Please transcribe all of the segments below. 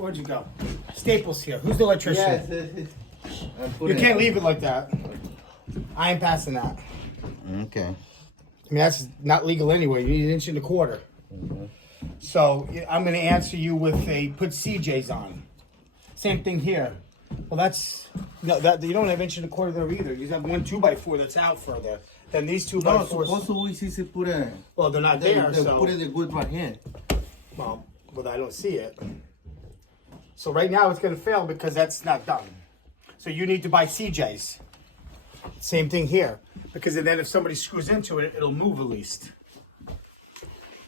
Where'd you go? Staples here. Who's the electrician? Yes. You can't leave it like that. I ain't passing that. Okay. I mean, that's not legal anyway. You need an inch and a quarter. So I'm going to answer you with put CJs on. Same thing here. Well, that's no. That you don't have inch and a quarter there either. You have one 2x4 that's out further. Then these 2x4s. No, supposedly we put it. Well, they're not there. They So put it good right here. well, I don't see it. So right now it's going to fail because that's not done. So you need to buy CJs. Same thing here, because then if somebody screws into it, it'll move at least.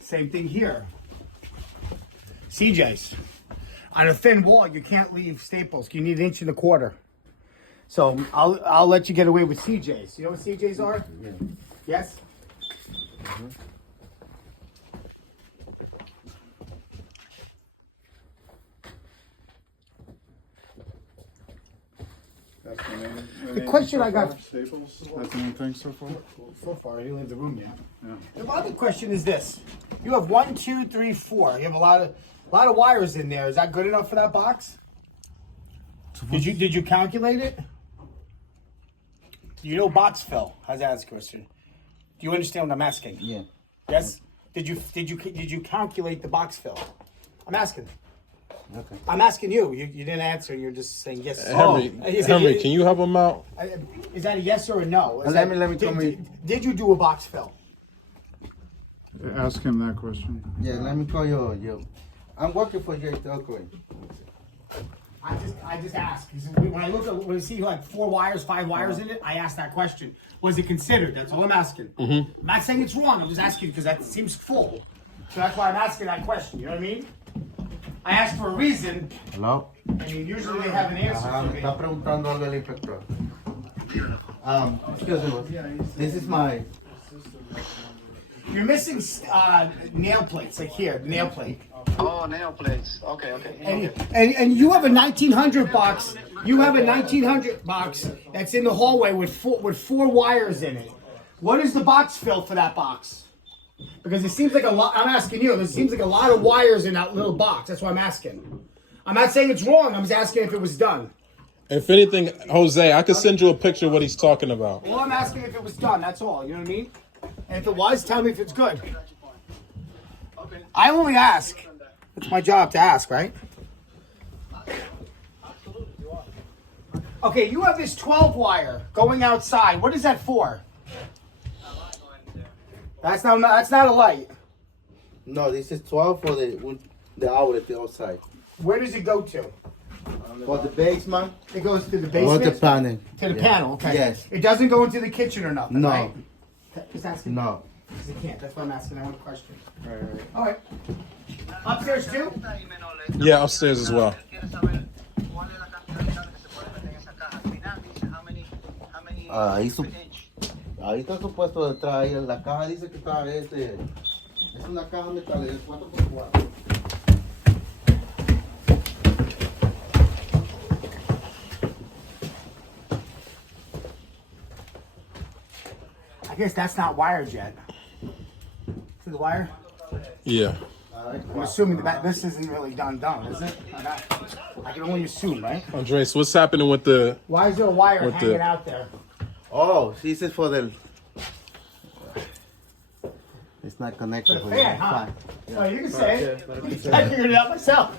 Same thing here. CJs. On a thin wall, you can't leave staples. You need an inch and a quarter. So I'll let you get away with CJs. You know what CJs are? Yeah. Yes? The question I got Staples. That's the main thing so far. so far, I didn't leave the room yet. Yeah. The other question is this: you have 1, 2, 3, 4. You have a lot of wires in there. Is that good enough for that box? Did you calculate it? You know box fill. How's that question? Do you understand what I'm asking? Yeah. Yes. Did you calculate the box fill? I'm asking. Okay. I'm asking you. You didn't answer. You're just saying yes. Henry, Henry, can you help him out? Is that a yes or a no? Let me tell me. Did you do a box fill? Ask him that question. Yeah, let me call you. I'm working for you. Okay. I just ask. When I see like 4 wires, 5 wires in it, I ask that question. Was it considered? That's all I'm asking. I'm not saying it's wrong. I'm just asking because that seems full. So that's why I'm asking that question. You know what I mean? I ask for a reason, Hello. and usually they have an answer Ajá, for me me. está preguntando algo el inspector. Excuse me. This is my. You're missing nail plates, like here, nail plate. Oh, nail plates. Okay. And you have a 1900 box. You have a 1900 box that's in the hallway with 4 wires in it. What is the box fill for that box? Because it seems like a lot. I'm asking you. There seems like a lot of wires in that little box. That's why I'm asking. I'm not saying it's wrong. I'm just asking if it was done. If anything, Jose, I could send you a picture of what he's talking about. Well, I'm asking if it was done. That's all. You know what I mean? And if it was, tell me if it's good. I only ask. It's my job to ask, right? Okay, you have this 12 wire going outside. What is that for? That's not a light. No, this is 12 for the outlet outside. Where does it go to? For the basement. It goes to the Or basement? the panel. To the Yeah. panel, okay. Yes. It doesn't go into the kitchen or nothing, No. right? Just asking. No. Because it can't. That's why I'm asking that one question. All right. Upstairs too? Yeah, upstairs as well. Ahí está supuesto detrás. Ahí en la caja dice que está es una caja metálica de 4x4. I guess that's not wired yet. See the wire? Yeah. I'm assuming that this isn't really done, is it? I can only assume, right? Andres, what's happening with the... Why is there a wire With hanging the- out there? Oh, this is for the. It's not connected. For the fan, huh? Oh, you can say it. I figured it out myself.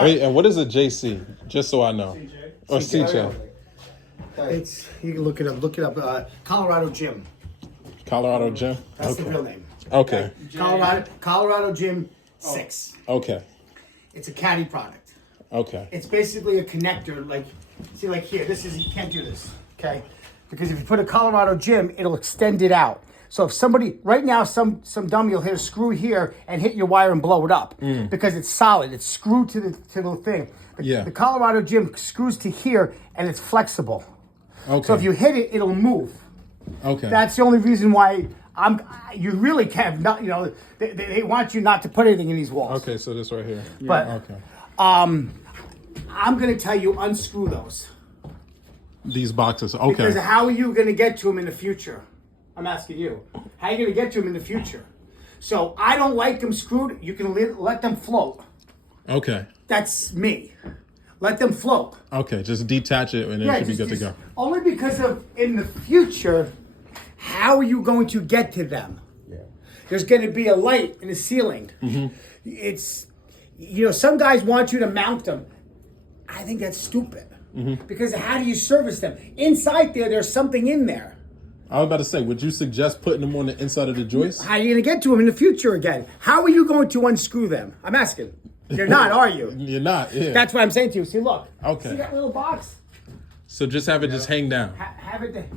Wait, and what is a JC? Just so I know. Or CJ. It's you can look it up. Look it up. Colorado Gym. Colorado Gym? That's the Okay. real name. Okay. Colorado Gym 6. Okay. It's a caddy product. Okay. It's basically a connector. Like, see, like here. This is you can't do this, okay? Because if you put a Colorado Gym, it'll extend it out. So if somebody right now, some dummy will hit a screw here and hit your wire and blow it up because it's solid. It's screwed to the thing. The Colorado Gym screws to here and it's flexible. Okay. So if you hit it, it'll move. Okay. That's the only reason why you really can't. Not, you know, they want you not to put anything in these walls. Okay, so this right here. But Okay. I'm going to tell you unscrew those. These boxes. Okay. Because how are you going to get to them in the future? I'm asking you. How are you going to get to them in the future? So I don't like them screwed. You can let them float. Okay. That's me. Let them float. Okay. Just detach it and it should be good to go. Only because of in the future, how are you going to get to them? Yeah. There's going to be a light in the ceiling. It's, some guys want you to mount them. I think that's stupid. Because how do you service them? Inside there's something in there. I was about to say, would you suggest putting them on the inside of the joist? How are you going to get to them in the future again? How are you going to unscrew them? I'm asking. You're not, are you? You're not. Yeah. That's what I'm saying to you. See, look. Okay. See that little box? So just have it just hang down. Have it.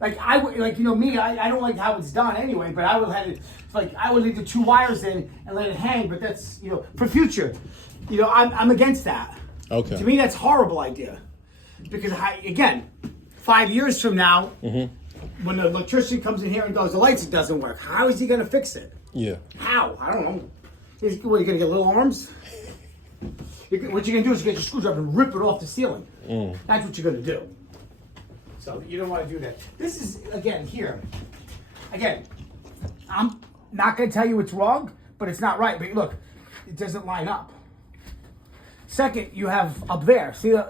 I would me. I don't like how it's done anyway. But I would have it. I would leave the 2 wires in and let it hang. But that's for future. I'm against that. Okay. To me, that's a horrible idea. Because again, 5 years from now, when the electrician comes in here and goes, the lights doesn't work. How is he going to fix it? Yeah. How? I don't know. What, are you going to get little arms? What you're going to do is get your screwdriver and rip it off the ceiling. That's what you're going to do. So you don't want to do that. This is, again, here. Again, I'm not going to tell you it's wrong, but it's not right. But look, it doesn't line up. Second, you have up there. See the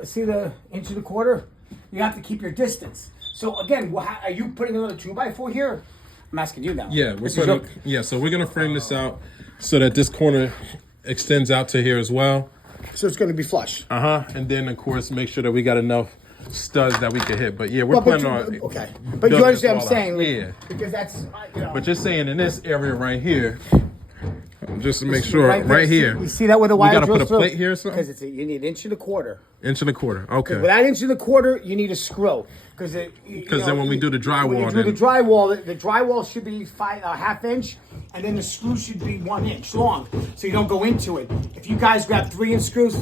1.25 inch? You have to keep your distance. So again, are you putting another 2x4 here? I'm asking you now. Yeah. So we're gonna frame this out so that this corner extends out to here as well. So it's going to be flush. And then of course make sure that we got enough studs that we can hit. But yeah, we're planning on. Okay. But you building understand this what I'm wall saying? out. Yeah. Because that's But you're saying in this area right here, just to make sure, right here. You see that with the wire? We gotta put a plate here or something? Because you need 1.25 inches. 1.25 inches. Okay. With that 1.25 inches, you need a screw. Because then when we do the drywall, when you do the drywall, the drywall should be 1/2 inch, and then the screw should be 1 inch long, so you don't go into it. If you guys grab 3-inch screws,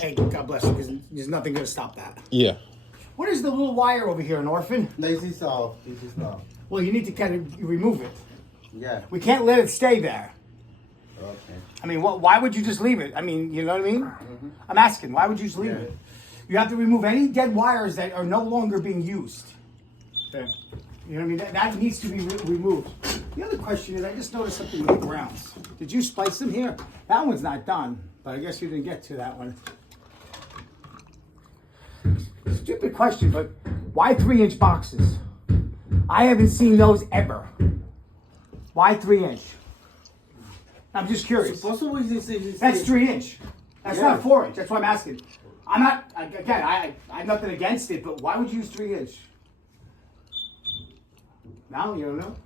hey, God bless you, because there's nothing going to stop that. Yeah. What is the little wire over here, an orphan? This is off. This is off. Well, you need to kind of remove it. Yeah. We can't let it stay there. Okay. I mean, why would you just leave it? I mean, you know what I mean? I'm asking, why would you just leave it? You have to remove any dead wires that are no longer being used. Okay. You know what I mean? That needs to be removed. The other question is, I just noticed something with the grounds. Did you splice them here? That one's not done, but I guess you didn't get to that one. Stupid question, but why 3-inch boxes? I haven't seen those ever. Why 3-inch? I'm just curious. Supposedly this is. That's 3-inch. That's Yeah. not 4-inch. That's why I'm asking. I'm not, again, I have nothing against it, but why would you use 3-inch? Now you don't know?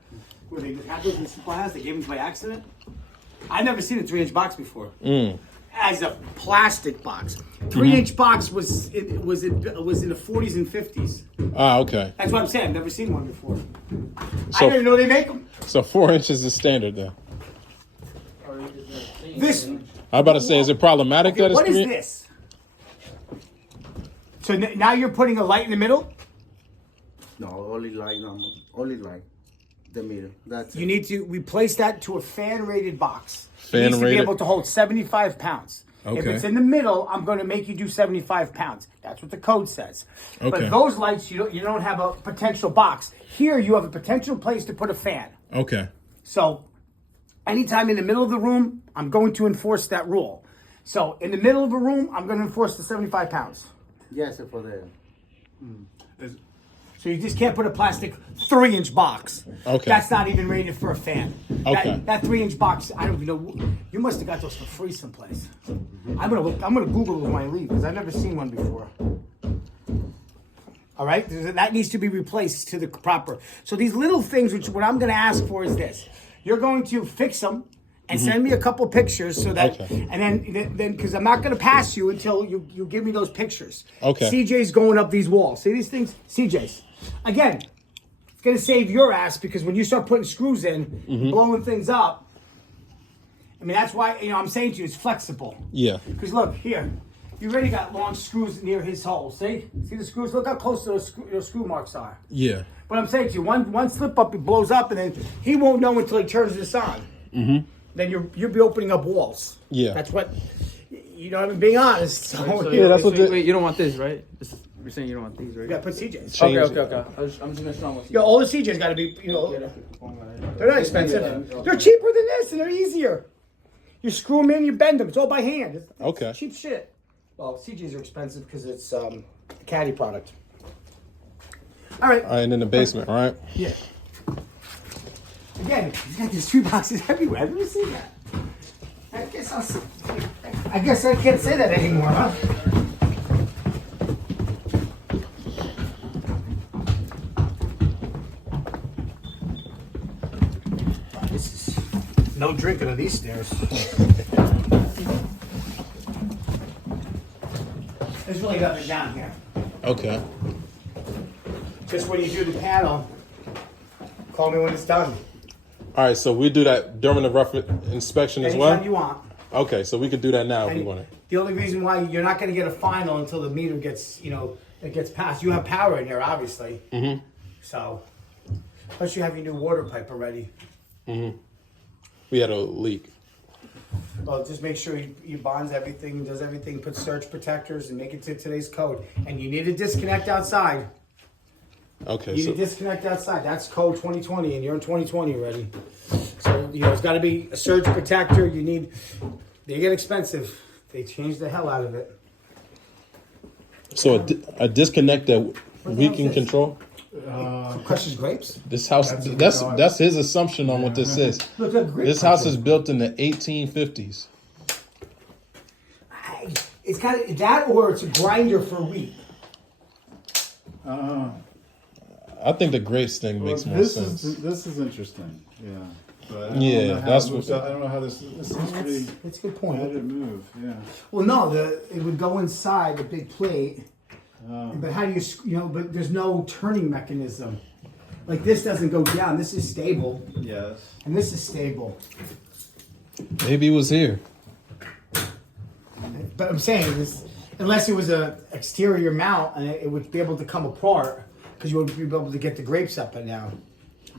Were they had those in supplies? They gave them by accident? I've never seen a 3-inch box before. As a plastic box. 3-inch box was in the 40s and 50s. Ah, okay. That's what I'm saying. I've never seen one before. So- I didn't know they make them. So 4 inches is standard then. This. I was about to say, is it problematic that it's What is 3? this? So now you're putting a light in the middle? No, only light. No, only light. The middle. That's You it. need to replace that to a fan-rated box. It Fan needs to be rated? able to hold 75 pounds. If Okay. it's in the middle, I'm going to make you do 75 pounds. That's what the code says. Okay. But those lights, you don't have a potential box. Here, you have a potential place to put a fan. Okay. So, anytime in the middle of the room, I'm going to enforce that rule. So, in the middle of a room, I'm going to enforce the 75 pounds. Yes, for the. So you just can't put a plastic 3-inch box. Okay. That's not even rated for a fan. Okay. That 3-inch box, I don't even know. You must have got those for free someplace. I'm gonna Google those when I leave because I've never seen one before. All right, that needs to be replaced to the proper. So these little things, which what I'm gonna ask for is this: you're going to fix them and send me a couple pictures so that, Okay. and then because I'm not gonna pass you until you give me those pictures. Okay. CJ's going up these walls. See these things? CJ's. Again, it's gonna save your ass because when you start putting screws in, blowing things up. I mean that's why I'm saying to you it's flexible. Yeah. Because look here, you already got long screws near his hole. See the screws? Look how close those screw marks are. Yeah. But I'm saying to you, one slip up, it blows up, and then he won't know until he turns this on. Then you'll be opening up walls. Yeah. That's what I'm being honest. So, Yeah, that's what wait, you don't want this, right? You're saying you don't want these, right? You gotta put CJs. Change Okay. I'm just gonna show them. Yo, all the CJs gotta be, you know, they're not expensive. They're cheaper than this and they're easier. You screw them in, you bend them. It's all by hand. It's Okay. cheap shit. Well, CJs are expensive because it's a caddy product. All right. All right, and in the basement, right? Yeah. Again, he's got these shoe boxes everywhere. I've never seen that. I guess I can't say that anymore, huh? This is no drinking of these stairs. There's really nothing down here. Okay. Just when you do the panel, call me when it's done. All right, so we do that during the rough inspection as Anytime well? you want. Okay, so we could do that now if we And want to. the only reason why you're not going to get a final until the meter gets, you know, it gets passed. You have power in there, obviously. Mm-hmm. So, plus you have your new water pipe already. We had a leak. Well, just make sure you bonds everything, does everything, put surge protectors, and make it to today's code. And you need a disconnect outside. Okay, You need so a disconnect outside. That's code 2020, and you're in 2020 already. So, you know, it's got to be a surge protector. You need, they get expensive. They change the hell out of it. a disconnect that we hell is can this? control. Crushes grapes? This house, that's his assumption on what this is. Look at grape This house crusher. is built in the 1850s. It's got that, or it's a grinder for wheat. I think the grapes thing makes more sense. This is interesting. Yeah. But I don't Yeah, know how that's it moves what- out. I don't know how this seems pretty. That's a good How point. did it move? Yeah. Well, no, it would go inside the big plate. But how do but there's no turning mechanism. Like this doesn't go down. This is stable, Yes. and this is stable. Maybe it was here. But I'm saying this, unless it was a exterior mount, and it would be able to come apart because you would be able to get the grapes up and down.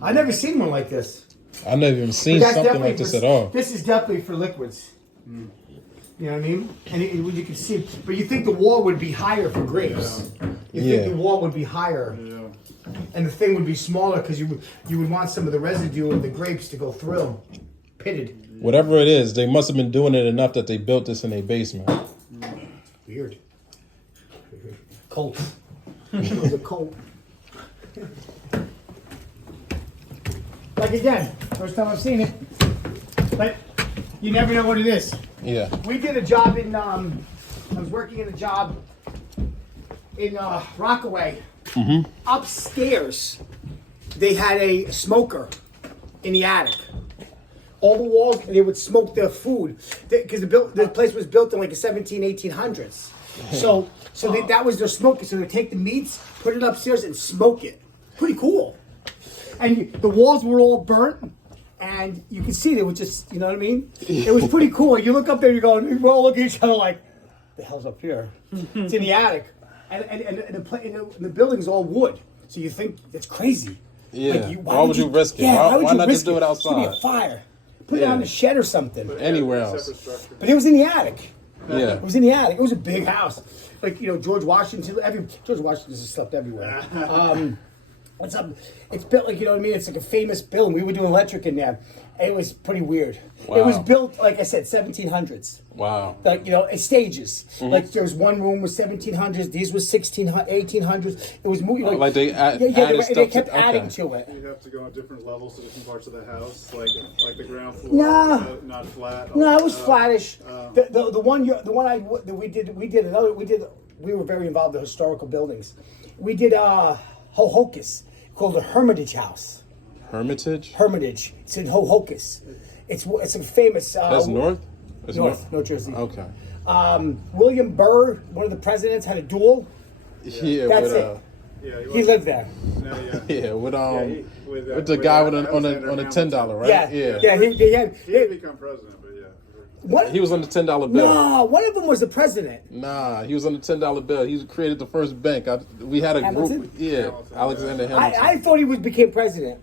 I've never seen one like this. I've never even seen But that's something definitely like this for- at all. This is definitely for liquids. You know what I mean? And you can see, but you think the wall would be higher for grapes. You Yeah. think the wall would be higher, Yeah. and the thing would be smaller because you would want some of the residue of the grapes to go through, pitted. Whatever it is, they must have been doing it enough that they built this in a basement. Weird. Colt. It was a Colt. Like again, first time I've seen it, but you never know what it is. Yeah. We did a job in, I was working in a job in Rockaway. Upstairs, they had a smoker in the attic. All the walls, they would smoke their food. Because the place was built in like the 1800s. So that was their smoker. So they'd take the meats, put it upstairs, and smoke it. Pretty cool. And the walls were all burnt. And you can see they were just, you know what I mean? It was pretty cool. You look up there, you're going, we're all looking at each other like, the hell's up here? It's in the attic. And the building's all wood. So you think it's crazy. Yeah. Why would you risk it? Yeah, Why not just do it It's gonna be a outside? fire. Put it on the shed or something. Anywhere else. But it was in the attic. Yeah. It was in the attic. It was a big house. Like, George Washington, George Washington just slept everywhere. What's up? It's built like, you know what I mean? It's like a famous building. We were doing electric in there. It was pretty weird. It was Wow. built, like I said, 1700s. Wow. Like, in stages. Like, there was one room was 1700s. These was 1800s. It was moving. Like they added they stuff kept to- adding okay. to it. You have to go on different levels to different parts of the house, like the ground floor. Nah. Not flat. No, it was flattish. The one we were very involved in historical buildings. We did Hohokus, called the Hermitage House. Hermitage? Hermitage. It's in Hohokus. It's a famous. That's north? That's North Jersey. Okay. William Burr, one of the presidents, had a duel. Yeah, That's with, it. Yeah, He lived there. yeah, with with the guy on Alexander a $10, right? Yeah. He had. He didn't become president, but yeah. What? He was on the $10 bill. No, one of them was the president. Nah, he was on the $10 bill. He created the first bank. We had a Hamilton? group. Yeah, Alexander Hamilton. I thought he became president.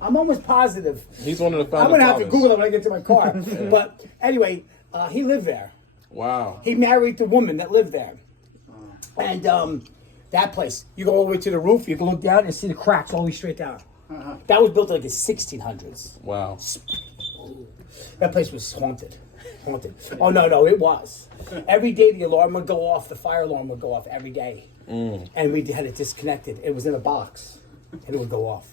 I'm almost positive. He's one of the I'm founding gonna have to fathers. Google it when I get to my car. But anyway, he lived there. Wow. He married the woman that lived there, and That place, you go all the way to the roof, you can look down and see the cracks all the way straight down. That was built like in the 1600s. Wow. That place was haunted. Haunted. Oh, no, it was. Every day the alarm would go off, the fire alarm would go off every day. And we had it disconnected. It was in a box, and it would go off.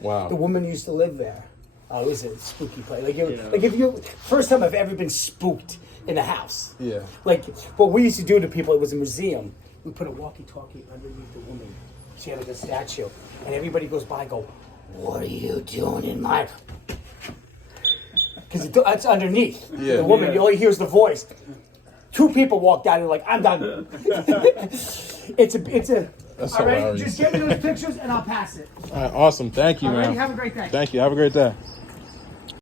Wow. The woman used to live there. Oh, it was a spooky place. Like if you, first time I've ever been spooked in a house. Yeah. Like what we used to do to people, it was a museum. We put a walkie-talkie underneath the woman. She had like a statue, and everybody goes by, and go, "What are you doing in my?" Because it's underneath the woman. You only hears the voice. 2 people walked out and like, "I'm done." it's a. That's All right, hilarious. just give me those pictures and I'll pass it. All right, awesome. Thank you, All right, man. have a great day. Thank you. Have a great day.